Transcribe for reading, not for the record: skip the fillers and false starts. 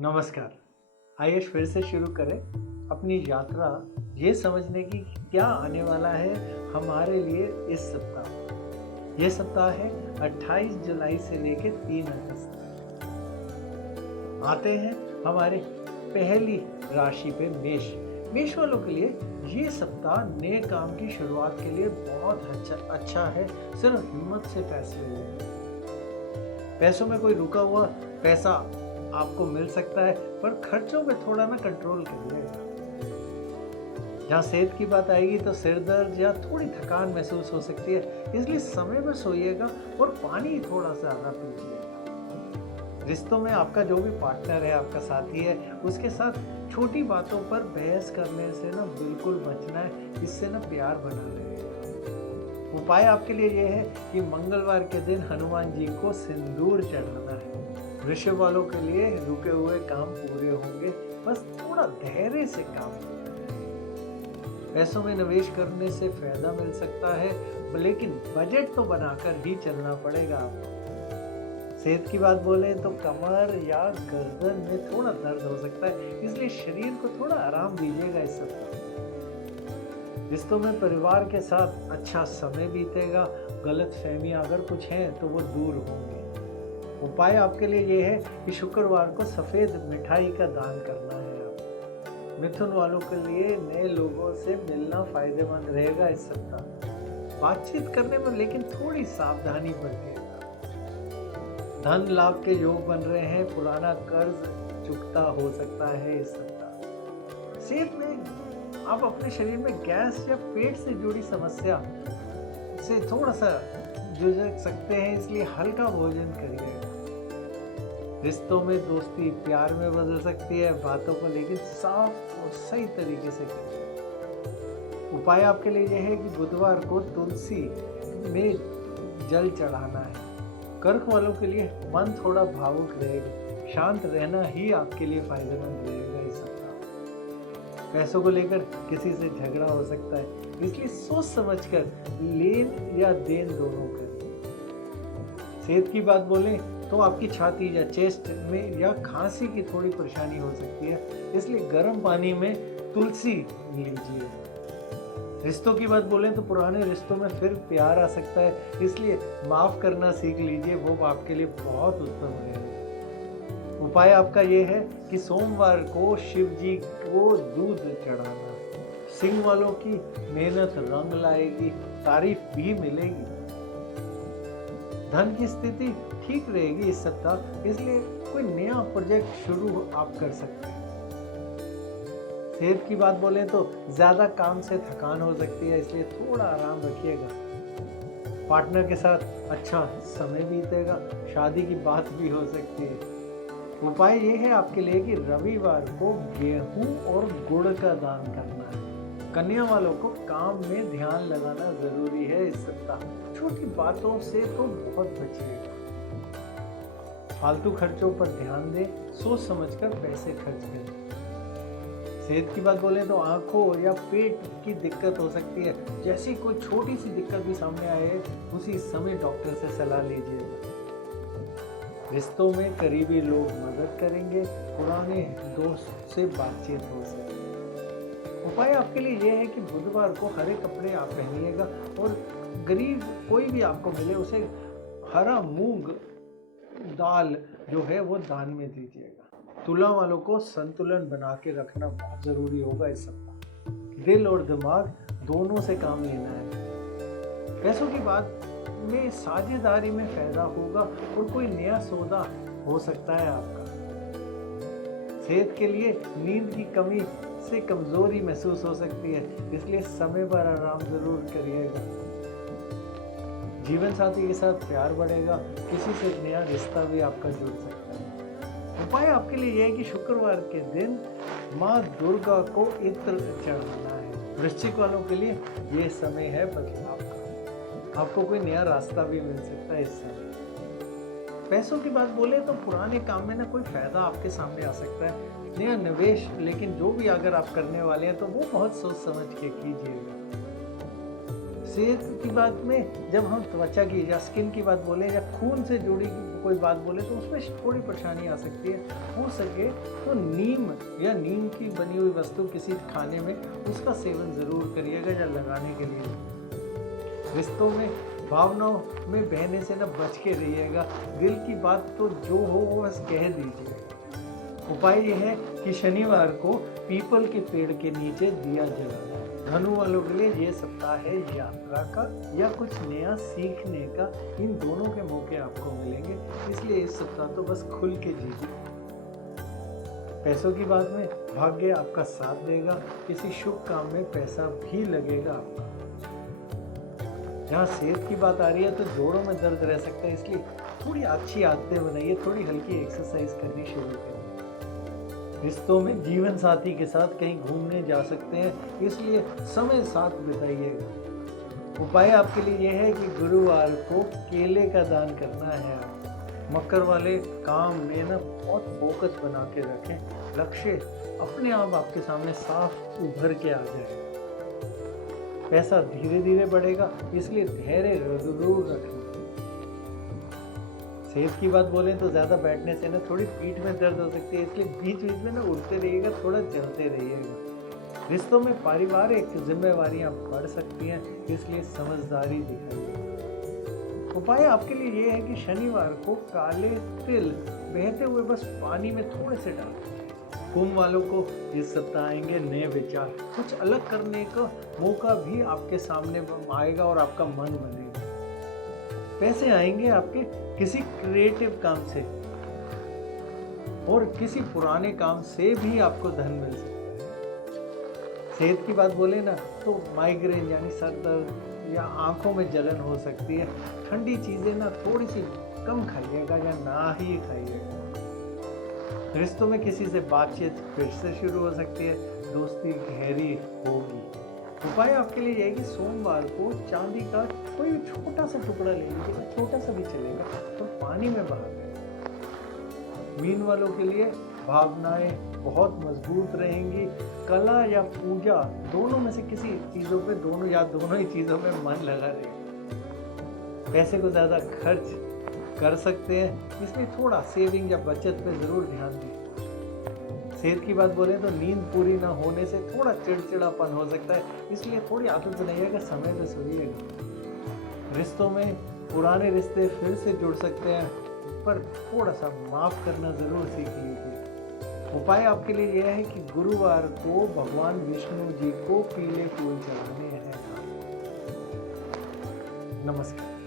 नमस्कार। आइए फिर से शुरू करें अपनी यात्रा ये समझने की कि क्या आने वाला है हमारे लिए इस सप्ताह। ये सप्ताह है 28 जुलाई से लेकर 3 अगस्त तक। आते हैं हमारे पहली राशि पे मेष वालों के लिए ये सप्ताह नए काम की शुरुआत के लिए बहुत अच्छा है। सिर्फ हिम्मत से फैसले लें। पैसों में कोई रुका हुआ पैसा आपको मिल सकता है, पर खर्चों पे थोड़ा ना कंट्रोल करिएगा। जहाँ सेहत की बात आएगी तो सिर दर्द या थोड़ी थकान महसूस हो सकती है, इसलिए समय में सोइएगा और पानी थोड़ा ज़्यादा पीजिएगा। रिश्तों में आपका जो भी पार्टनर है, आपका साथी है, उसके साथ छोटी बातों पर बहस करने से ना बिल्कुल बचना है, इससे ना प्यार बना रहेगा। उपाय आपके लिए ये है कि मंगलवार के दिन हनुमान जी को सिंदूर चढ़ाना है। वृषभ वालों के लिए रुके हुए काम पूरे होंगे, बस थोड़ा धैर्य से काम करें। पैसों में निवेश करने से फायदा मिल सकता है, लेकिन बजट तो बनाकर ही चलना पड़ेगा आपको। सेहत की बात बोले तो कमर या गर्दन में थोड़ा दर्द हो सकता है, इसलिए शरीर को थोड़ा आराम दीजिएगा इस सप्ताह। रिश्तों में परिवार के साथ अच्छा समय बीतेगा। गलतफहमी अगर कुछ है तो वो दूर होंगे। उपाय आपके लिए ये है कि शुक्रवार को सफेद मिठाई का दान करना है आपको। मिथुन वालों के लिए नए लोगों से मिलना फायदेमंद रहेगा इस सप्ताह। बातचीत करने में लेकिन थोड़ी सावधानी बरतिएगा। धन लाभ के योग बन रहे हैं, पुराना कर्ज चुकता हो सकता है इस सप्ताह। सेहत में आप अपने शरीर में गैस या पेट से जुड़ी समस्या से थोड़ा सा जूझ सकते हैं, इसलिए हल्का भोजन करिएगा। रिश्तों में दोस्ती प्यार में बदल सकती है, बातों को लेकिन साफ और सही तरीके से करिए। उपाय आपके लिए यह है कि बुधवार को तुलसी में जल चढ़ाना है। कर्क वालों के लिए मन थोड़ा भावुक रहेगा, शांत रहना ही आपके लिए फायदेमंद रहेगा इस सप्ताह। पैसों को लेकर किसी से झगड़ा हो सकता है, इसलिए सोच समझकर लेन या देन दोनों करें। सेहत की बात बोलें तो आपकी छाती या चेस्ट में या खांसी की थोड़ी परेशानी हो सकती है, इसलिए गर्म पानी में तुलसी लीजिए। रिश्तों की बात बोलें तो पुराने रिश्तों में फिर प्यार आ सकता है, इसलिए माफ करना सीख लीजिए, वो आपके लिए बहुत उत्तम रहेगा। उपाय आपका ये है कि सोमवार को शिव जी को दूध चढ़ाना। सिंह वालों की मेहनत रंग लाएगी, तारीफ भी मिलेगी। धन की स्थिति ठीक रहेगी इस सप्ताह, इसलिए कोई नया प्रोजेक्ट शुरू आप कर सकते हैं। सेहत की बात बोलें तो ज्यादा काम से थकान हो सकती है, इसलिए थोड़ा आराम रखिएगा। पार्टनर के साथ अच्छा समय बीतेगा, शादी की बात भी हो सकती है। उपाय ये है आपके लिए कि रविवार को गेहूं और गुड़ का दान करना है। कन्या वालों को काम में ध्यान लगाना जरूरी है इस सप्ताह। छोटी बातों से तो बहुत बचिएगा। फालतू खर्चों पर ध्यान दें, सोच समझकर पैसे खर्च करें। सेहत की बात बोलें तो आंखों या पेट की दिक्कत हो सकती है, जैसी कोई छोटी सी दिक्कत भी सामने आए उसी समय डॉक्टर से सलाह लीजिएगा। रिश्तों में करीबी लोग मदद करेंगे, पुराने दोस्त से बातचीत हो सकती है। उपाय आपके लिए यह है कि बुधवार को हरे कपड़े आप पहनिएगा और गरीब कोई भी आपको मिले उसे हरा मूंग दाल जो है वो दान में दीजिएगा। तुला वालों को संतुलन बना के रखना बहुत जरूरी होगा इस सप्ताह। दिल और दिमाग दोनों से काम लेना है। पैसों की बात में साझेदारी में फायदा होगा और कोई नया सौदा हो सकता है आपका। सेहत के लिए नींद की कमी से कमजोरी महसूस हो सकती है, इसलिए समय पर आराम जरूर करिएगा। जीवन साथी के साथ प्यार बढ़ेगा, किसी से नया रिश्ता भी आपका जुड़ सकता है। उपाय आपके लिए यह है कि शुक्रवार के दिन माँ दुर्गा को इत्र चढ़ाना है। वृश्चिक वालों के लिए यह समय है बदलाव का, आपको कोई नया रास्ता भी मिल सकता है इस समय। पैसों की बात बोले तो पुराने काम में ना कोई फायदा आपके सामने आ सकता है, नया निवेश, लेकिन जो भी अगर आप करने वाले हैं तो वो बहुत सोच समझ के कीजिएगा। सेहत की बात में जब हम त्वचा की या स्किन की बात बोले या खून से जुड़ी आपको कोई बात बोले तो उसमें थोड़ी परेशानी आ सकती है। हो सके तो नीम या नीम की बनी हुई वस्तु किसी खाने में उसका सेवन ज़रूर करिएगा या लगाने के लिए। रिश्तों में भावनाओं में बहने से ना बच के रहिएगा। दिल की बात तो जो हो वो बस कह दीजिए। उपाय यह है कि शनिवार को पीपल के पेड़ के नीचे दिया जलाना। धनु वालों के लिए ये सप्ताह है यात्रा का या कुछ नया सीखने का। इन दोनों के मौके आपको मिलेंगे, इसलिए इस सप्ताह तो बस खुल के जीजिए। पैसों की बात में भाग्य आपका साथ देगा। किसी शुभ काम में पैसा भी लगेगा आपका। जहाँ सेहत की बात आ रही है तो जोड़ों में दर्द रह सकता है, इसलिए थोड़ी अच्छी आदतें बनाइए, थोड़ी हल्की एक्सरसाइज करनी शुरू करें। रिश्तों में जीवन साथी के साथ कहीं घूमने जा सकते हैं, इसलिए समय साथ बिताइएगा। उपाय आपके लिए यह है कि गुरुवार को केले का दान करना है। आप मकर वाले काम में ना बहुत फोकस बना के रखें। लक्ष्य अपने आप आपके सामने साफ उभर के आ जाए। पैसा धीरे धीरे बढ़ेगा, इसलिए धैर्य जरूर रखें। सेहत की बात बोलें तो ज़्यादा बैठने से ना थोड़ी पीठ में दर्द हो सकती है, इसलिए बीच बीच में ना उठते रहिएगा, थोड़ा चलते रहिएगा। रिश्तों में पारिवारिक जिम्मेवारियां बढ़ सकती हैं, इसलिए समझदारी दिखाइए। उपाय आपके लिए ये है कि शनिवार को काले तिल बहते हुए बस पानी में थोड़े से डाल दीजिए। कुंभ वालों को इस सप्ताह आएंगे नए विचार, कुछ अलग करने का मौका भी आपके सामने आएगा और आपका मन बनेगा। पैसे आएंगे आपके किसी क्रिएटिव काम से और किसी पुराने काम से भी आपको धन मिल सकता है। सेहत की बात बोले ना तो माइग्रेन यानी सर दर्द या आंखों में जलन हो सकती है। ठंडी चीजें ना थोड़ी सी कम खाइएगा या ना ही खाइएगा। रिश्तों में किसी से बातचीत फिर से शुरू हो सकती है, दोस्ती गहरी होगी। उपाय आपके लिए यह है कि सोमवार को चांदी का कोई छोटा सा टुकड़ा ले लीजिएगा, छोटा सा भी चलेगा, और पानी में बहा दें। मीन वालों के लिए भावनाएं बहुत मजबूत रहेंगी। कला या पूजा दोनों में से किसी चीज़ों पे दोनों ही चीज़ों में मन लगा रहेगा। पैसे को ज़्यादा खर्च कर सकते हैं, इसलिए थोड़ा सेविंग या बचत पे ज़रूर ध्यान दें। सेहत की बात बोले तो नींद पूरी ना होने से थोड़ा चिड़चिड़ापन हो सकता है, इसलिए थोड़ी आदत बनाइएगा, समय पे सोइएगा। रिश्तों में पुराने रिश्ते फिर से जुड़ सकते हैं, पर थोड़ा सा माफ करना जरूर सीख लीजिए। उपाय आपके लिए यह है कि गुरुवार को भगवान विष्णु जी को पीले फूल चढ़ाने हैं। नमस्कार।